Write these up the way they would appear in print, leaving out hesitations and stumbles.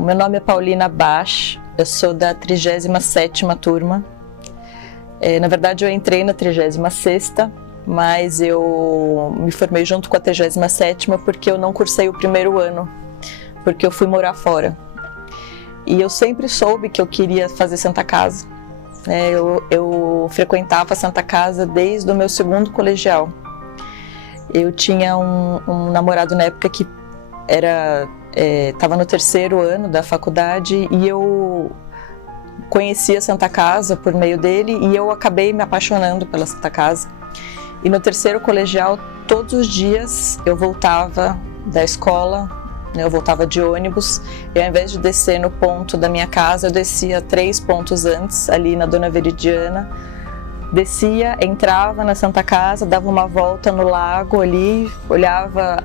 Meu nome é Paulina Bach, eu sou da 37ª turma. Na verdade, eu entrei na 36ª, mas eu me formei junto com a 37ª porque eu não cursei o primeiro ano, porque eu fui morar fora. E eu sempre soube que eu queria fazer Santa Casa. Eu frequentava a Santa Casa desde o meu segundo colegial. Eu tinha um namorado na época que estava no terceiro ano da faculdade e eu conheci a Santa Casa por meio dele e eu acabei me apaixonando pela Santa Casa. E no terceiro colegial, todos os dias eu voltava da escola, eu voltava de ônibus, e ao invés de descer no ponto da minha casa, eu descia 3 pontos antes, ali na Dona Veridiana, descia, entrava na Santa Casa, dava uma volta no lago ali, olhava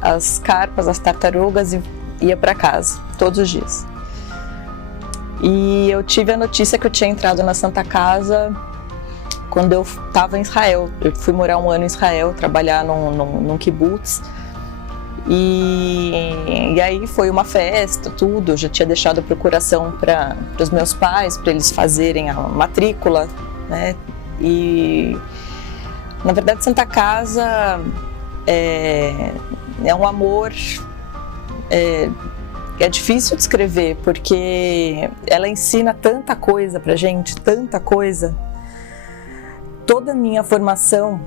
as carpas, as tartarugas e ia para casa, todos os dias. E eu tive a notícia que eu tinha entrado na Santa Casa quando eu estava em Israel. Eu fui morar 1 ano em Israel, trabalhar num kibbutz. E aí foi uma festa, tudo. Eu já tinha deixado a procuração para os meus pais, para eles fazerem a matrícula, né? E na verdade Santa Casa é um amor, é difícil descrever, porque ela ensina tanta coisa pra gente, tanta coisa. Toda a minha formação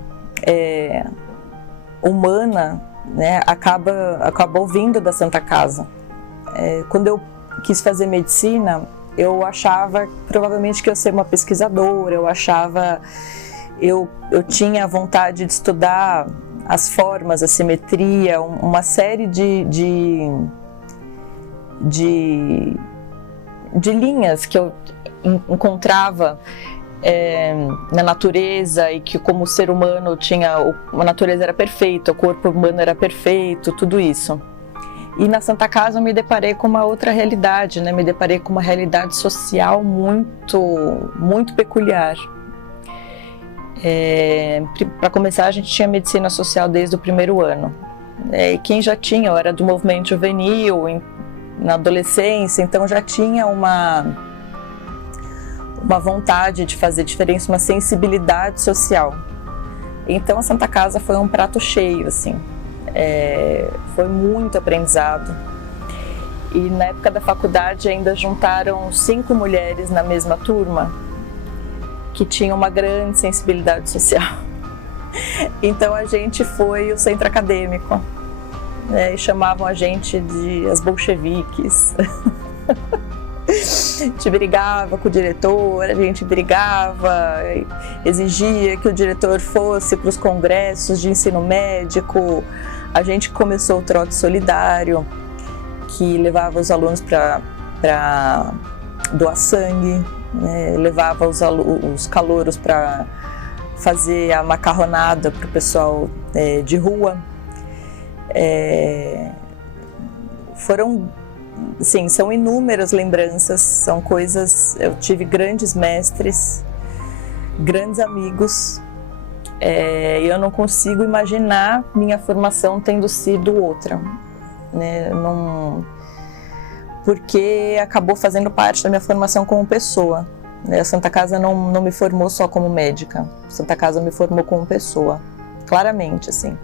humana, né, acabou vindo da Santa Casa. Quando eu quis fazer medicina, eu achava provavelmente que eu ia ser uma pesquisadora, eu tinha vontade de estudar as formas, a simetria, uma série de linhas que eu encontrava na natureza e que como ser humano a natureza era perfeita, o corpo humano era perfeito, tudo isso. E na Santa Casa eu me deparei com uma outra realidade, né? Me deparei com uma realidade social muito, muito peculiar. Para começar, a gente tinha medicina social desde o primeiro ano. E quem já tinha, eu era do movimento juvenil, na adolescência, então já tinha uma vontade de fazer diferença, uma sensibilidade social. Então a Santa Casa foi um prato cheio, assim. Foi muito aprendizado. E na época da faculdade ainda juntaram 5 mulheres na mesma turma que tinham uma grande sensibilidade social. Então a gente foi o centro acadêmico, e chamavam a gente de as bolcheviques. A gente brigava com o diretor, a gente brigava, exigia que o diretor fosse para os congressos de ensino médico. A gente começou o trote solidário, que levava os alunos para doar sangue, né? Levava os calouros para fazer a macarronada para o pessoal de rua. São inúmeras lembranças, são coisas. Eu tive grandes mestres, grandes amigos, e eu não consigo imaginar minha formação tendo sido outra, né? Porque acabou fazendo parte da minha formação como pessoa. A Santa Casa não me formou só como médica, a Santa Casa me formou como pessoa, claramente, assim.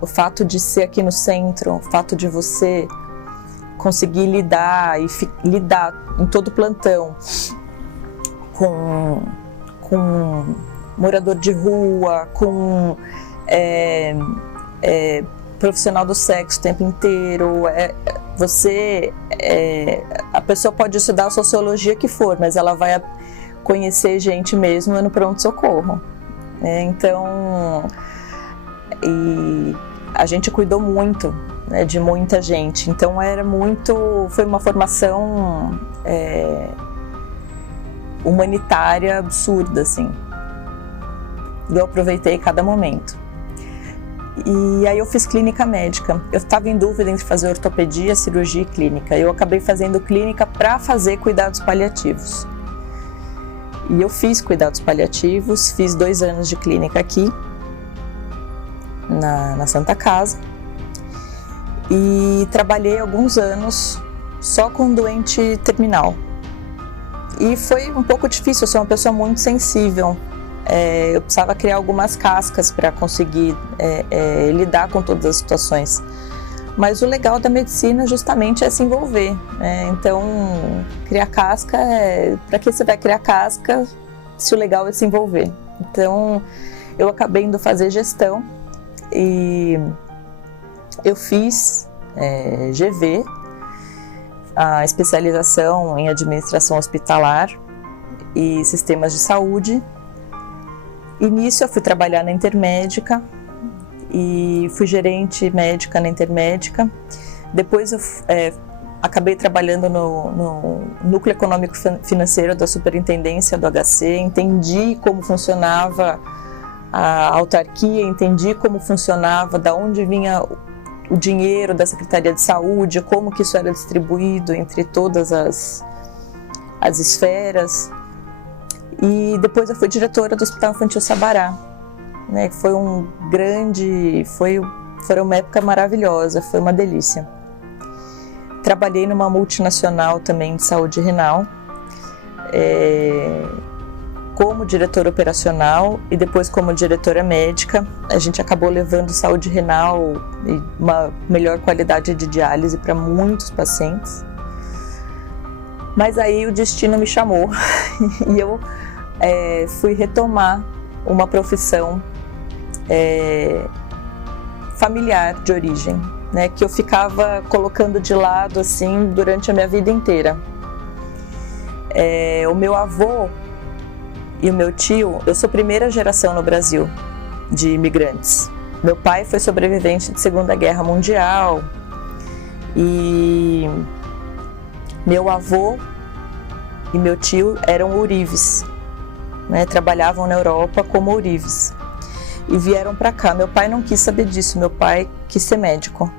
O fato de ser aqui no centro, o fato de você conseguir lidar em todo plantão com morador de rua, com profissional do sexo o tempo inteiro. A pessoa pode estudar a sociologia que for, mas ela vai conhecer gente mesmo no pronto-socorro. Então, a gente cuidou muito, né, de muita gente. Então foi uma formação humanitária absurda, assim. Eu aproveitei cada momento. E aí eu fiz clínica médica. Eu estava em dúvida entre fazer ortopedia, cirurgia e clínica. Eu acabei fazendo clínica para fazer cuidados paliativos. E eu fiz cuidados paliativos, fiz 2 anos de clínica aqui, na Santa Casa. E trabalhei alguns anos só com doente terminal. E foi um pouco difícil, eu sou uma pessoa muito sensível. Eu precisava criar algumas cascas para conseguir lidar com todas as situações. Mas o legal da medicina justamente é se envolver, né? Então, criar casca, para que você vai criar casca se o legal é se envolver? Então, eu acabei indo fazer gestão e eu fiz GV, a especialização em administração hospitalar e sistemas de saúde. E nisso eu fui trabalhar na Intermédica e fui gerente médica na Intermédica. Depois eu acabei trabalhando no núcleo econômico financeiro da superintendência do HC, entendi como funcionava a autarquia, entendi como funcionava, da onde vinha o dinheiro da Secretaria de Saúde, como que isso era distribuído entre todas as esferas. E depois eu fui diretora do Hospital Infantil Sabará, né? Foi foi uma época maravilhosa, foi uma delícia. Trabalhei numa multinacional também de saúde renal, como diretora operacional e depois como diretora médica. A gente acabou levando saúde renal e uma melhor qualidade de diálise para muitos pacientes. Mas aí o destino me chamou e eu fui retomar uma profissão familiar de origem, né, que eu ficava colocando de lado assim durante a minha vida inteira. O meu avô e o meu tio, eu sou primeira geração no Brasil de imigrantes. Meu pai foi sobrevivente de Segunda Guerra Mundial e meu avô e meu tio eram ourives, né, trabalhavam na Europa como ourives e vieram para cá. Meu pai não quis saber disso, meu pai quis ser médico.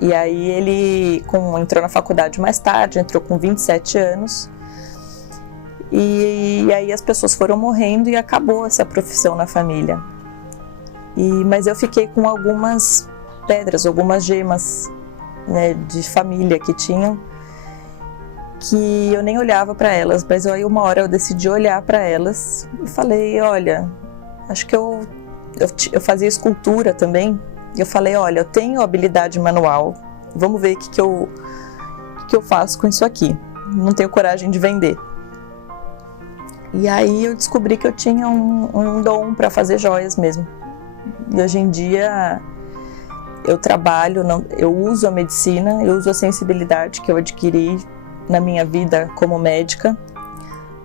E aí ele entrou na faculdade mais tarde, entrou com 27 anos. E aí as pessoas foram morrendo e acabou essa profissão na família. Mas eu fiquei com algumas pedras, algumas gemas, né, de família que tinham, que eu nem olhava para elas, mas aí uma hora eu decidi olhar para elas e falei, olha, acho que eu fazia escultura também, e eu falei, olha, eu tenho habilidade manual, vamos ver o que eu faço com isso aqui, não tenho coragem de vender. E aí eu descobri que eu tinha um dom para fazer joias mesmo, e hoje em dia eu trabalho, eu uso a medicina, eu uso a sensibilidade que eu adquiri na minha vida como médica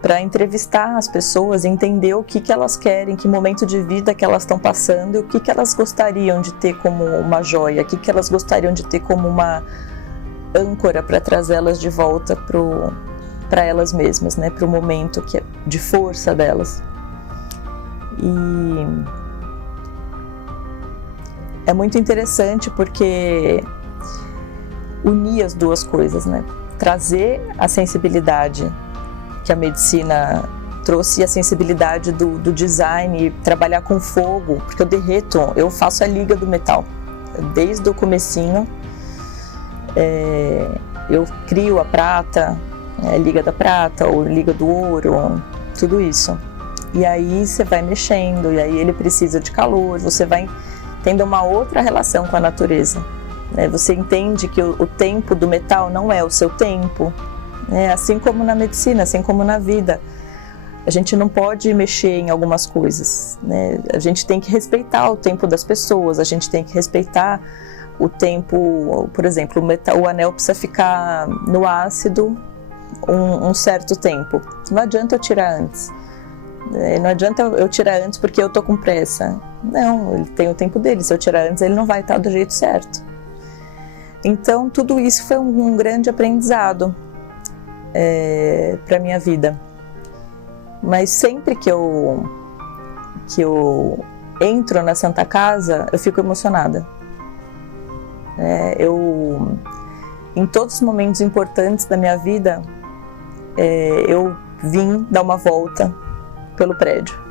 para entrevistar as pessoas, entender o que elas querem, que momento de vida que elas estão passando e o que elas gostariam de ter como uma joia, o que elas gostariam de ter como uma âncora para trazê-las de volta para elas mesmas, né, para o momento que é de força delas. E é muito interessante porque unir as duas coisas, né? Trazer a sensibilidade que a medicina trouxe, a sensibilidade do design, trabalhar com fogo, porque eu derreto, eu faço a liga do metal, desde o comecinho, eu crio a prata, a liga da prata, ou liga do ouro, tudo isso. E aí você vai mexendo, e aí ele precisa de calor, você vai tendo uma outra relação com a natureza. Você entende que o tempo do metal não é o seu tempo, assim como na medicina, assim como na vida. A gente não pode mexer em algumas coisas, né? A gente tem que respeitar o tempo das pessoas, a gente tem que respeitar o tempo, por exemplo, o anel precisa ficar no ácido um certo tempo. Não adianta eu tirar antes. Não adianta eu tirar antes porque eu tô com pressa. Não, ele tem o tempo dele, se eu tirar antes ele não vai estar do jeito certo. Então, tudo isso foi um grande aprendizado para a minha vida. Mas sempre que eu entro na Santa Casa, eu fico emocionada. Em todos os momentos importantes da minha vida, eu vim dar uma volta pelo prédio.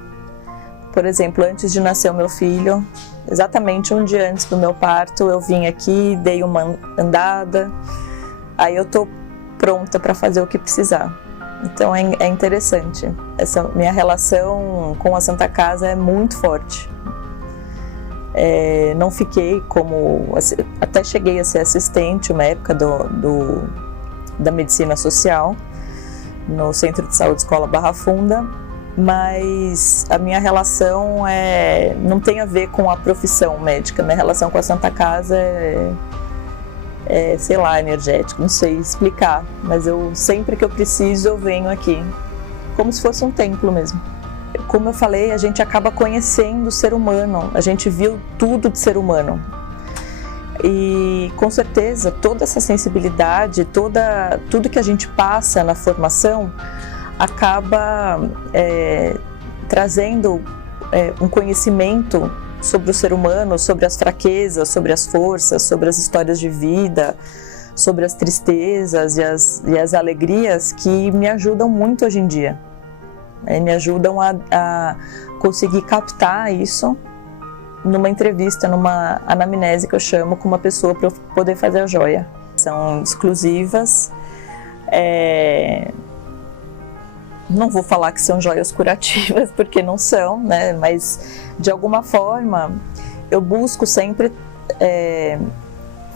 Por exemplo, antes de nascer o meu filho, exatamente um dia antes do meu parto, eu vim aqui, dei uma andada, aí eu tô pronta para fazer o que precisar. Então é interessante. Essa minha relação com a Santa Casa é muito forte. Não fiquei como... Até cheguei a ser assistente uma época da medicina social no Centro de Saúde Escola Barra Funda, mas a minha relação não tem a ver com a profissão médica. Minha relação com a Santa Casa sei lá, energético, não sei explicar, mas sempre que eu preciso eu venho aqui, como se fosse um templo mesmo. Como eu falei, a gente acaba conhecendo o ser humano, a gente viu tudo de ser humano. E com certeza toda essa sensibilidade, tudo que a gente passa na formação acaba trazendo um conhecimento sobre o ser humano, sobre as fraquezas, sobre as forças, sobre as histórias de vida, sobre as tristezas e as alegrias que me ajudam muito hoje em dia. Me ajudam a conseguir captar isso numa entrevista, numa anamnese que eu chamo com uma pessoa para eu poder fazer a joia. São exclusivas, não vou falar que são joias curativas, porque não são, né? Mas de alguma forma eu busco sempre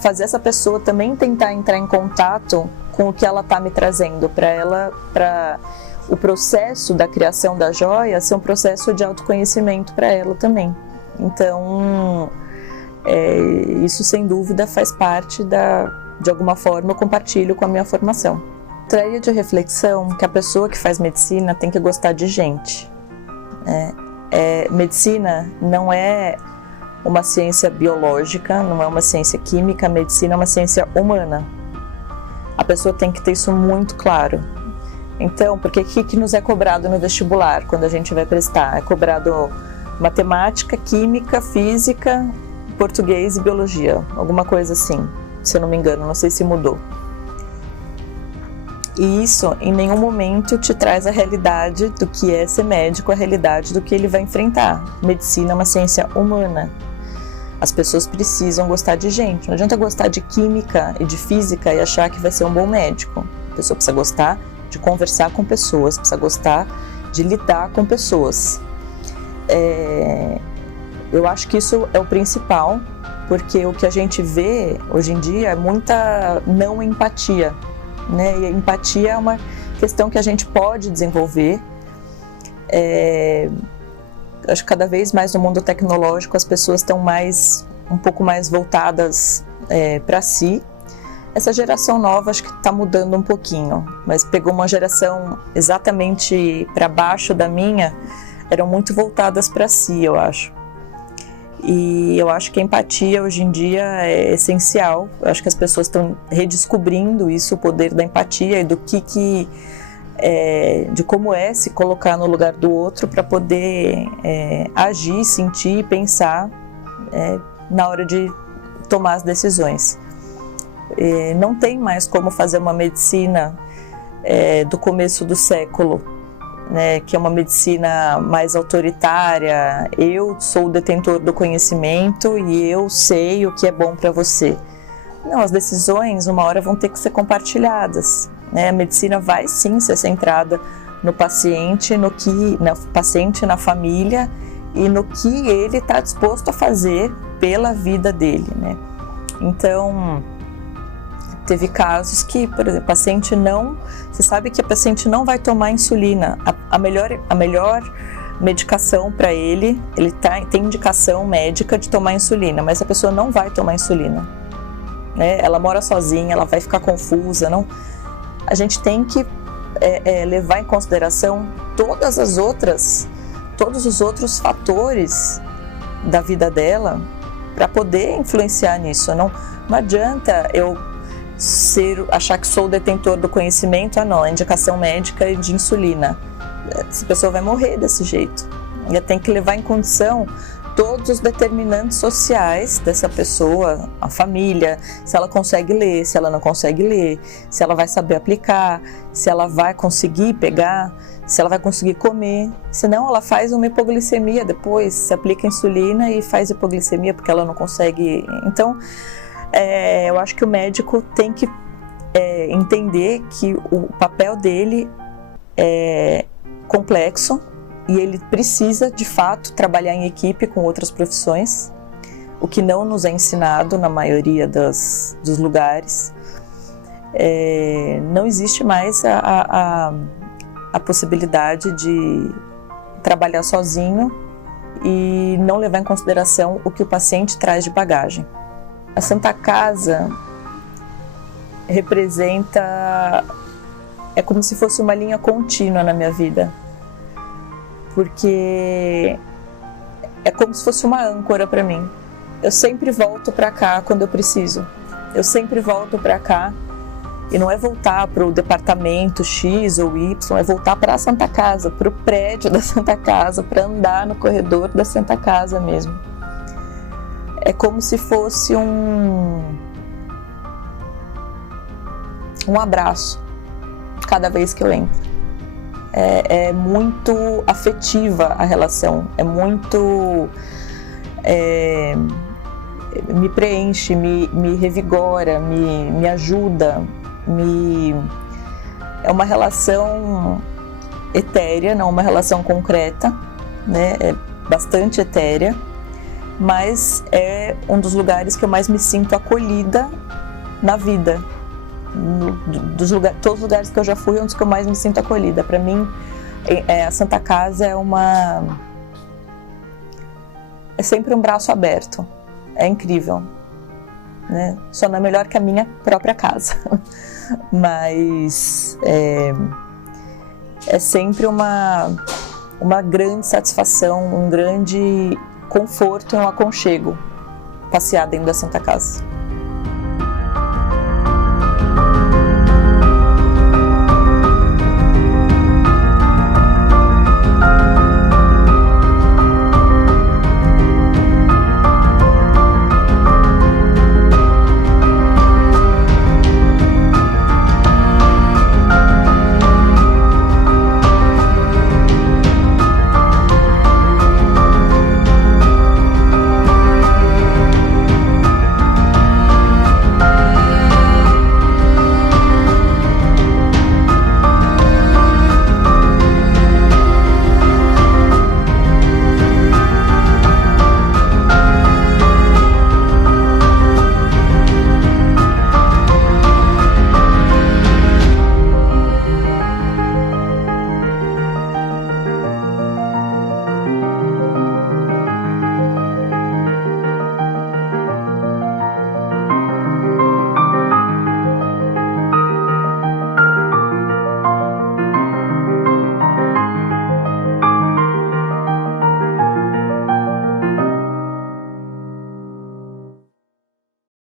fazer essa pessoa também tentar entrar em contato com o que ela está me trazendo, para o processo da criação da joia ser um processo de autoconhecimento para ela também. Então, isso sem dúvida faz parte de alguma forma eu compartilho com a minha formação. Traria de reflexão que a pessoa que faz medicina tem que gostar de gente. Medicina não é uma ciência biológica, não é uma ciência química, a medicina é uma ciência humana. A pessoa tem que ter isso muito claro. Então, porque o que nos é cobrado no vestibular quando a gente vai prestar? É cobrado matemática, química, física, português e biologia, alguma coisa assim, se eu não me engano, não sei se mudou. E isso em nenhum momento te traz a realidade do que é ser médico, a realidade do que ele vai enfrentar. Medicina é uma ciência humana. As pessoas precisam gostar de gente. Não adianta gostar de química e de física e achar que vai ser um bom médico. A pessoa precisa gostar de conversar com pessoas, precisa gostar de lidar com pessoas. Eu acho que isso é o principal, porque o que a gente vê hoje em dia é muita não empatia, né? E a empatia é uma questão que a gente pode desenvolver. Acho que cada vez mais no mundo tecnológico as pessoas estão um pouco mais voltadas para si. Essa geração nova acho que está mudando um pouquinho, mas pegou uma geração exatamente para baixo da minha, eram muito voltadas para si, eu acho. E eu acho que a empatia hoje em dia é essencial. Eu acho que as pessoas estão redescobrindo isso, o poder da empatia e de como é se colocar no lugar do outro para poder agir, sentir e pensar na hora de tomar as decisões. Não tem mais como fazer uma medicina do começo do século, né, que é uma medicina mais autoritária. Eu sou o detentor do conhecimento e eu sei o que é bom para você. Não, as decisões uma hora vão ter que ser compartilhadas, né? A medicina vai sim ser centrada no paciente, na família e no que ele está disposto a fazer pela vida dele, né? Então, teve casos que, por exemplo, você sabe que a paciente não vai tomar insulina. A melhor medicação para ele tem indicação médica de tomar insulina, mas a pessoa não vai tomar insulina, né? Ela mora sozinha, ela vai ficar confusa. Não. A gente tem que levar em consideração todos os outros fatores da vida dela para poder influenciar nisso. Não adianta eu achar que sou o detentor do conhecimento, a indicação médica de insulina. Essa pessoa vai morrer desse jeito. Ela tem que levar em condição todos os determinantes sociais dessa pessoa, a família, se ela consegue ler, se ela não consegue ler, se ela vai saber aplicar, se ela vai conseguir pegar, se ela vai conseguir comer. Senão ela faz uma hipoglicemia depois, se aplica insulina e faz hipoglicemia porque ela não consegue. Então, eu acho que o médico tem que entender que o papel dele é complexo e ele precisa, de fato, trabalhar em equipe com outras profissões, o que não nos é ensinado na maioria dos lugares. Não existe mais a possibilidade de trabalhar sozinho e não levar em consideração o que o paciente traz de bagagem. A Santa Casa representa, é como se fosse uma linha contínua na minha vida, porque é como se fosse uma âncora para mim. Eu sempre volto para cá quando eu preciso, eu sempre volto para cá, e não é voltar para o departamento X ou Y, é voltar para a Santa Casa, para o prédio da Santa Casa, para andar no corredor da Santa Casa mesmo. É como se fosse um abraço cada vez que eu entro. É muito afetiva a relação, é muito... me preenche, me revigora, me ajuda, é uma relação etérea, não uma relação concreta, né? É bastante etérea, mas é um dos lugares que eu mais me sinto acolhida na vida. Todos os lugares que eu já fui, é um dos que eu mais me sinto acolhida. Para mim, a Santa Casa é sempre um braço aberto, é incrível, né? Só não é melhor que a minha própria casa, mas é sempre uma grande satisfação, um grande conforto e um aconchego passear dentro da Santa Casa.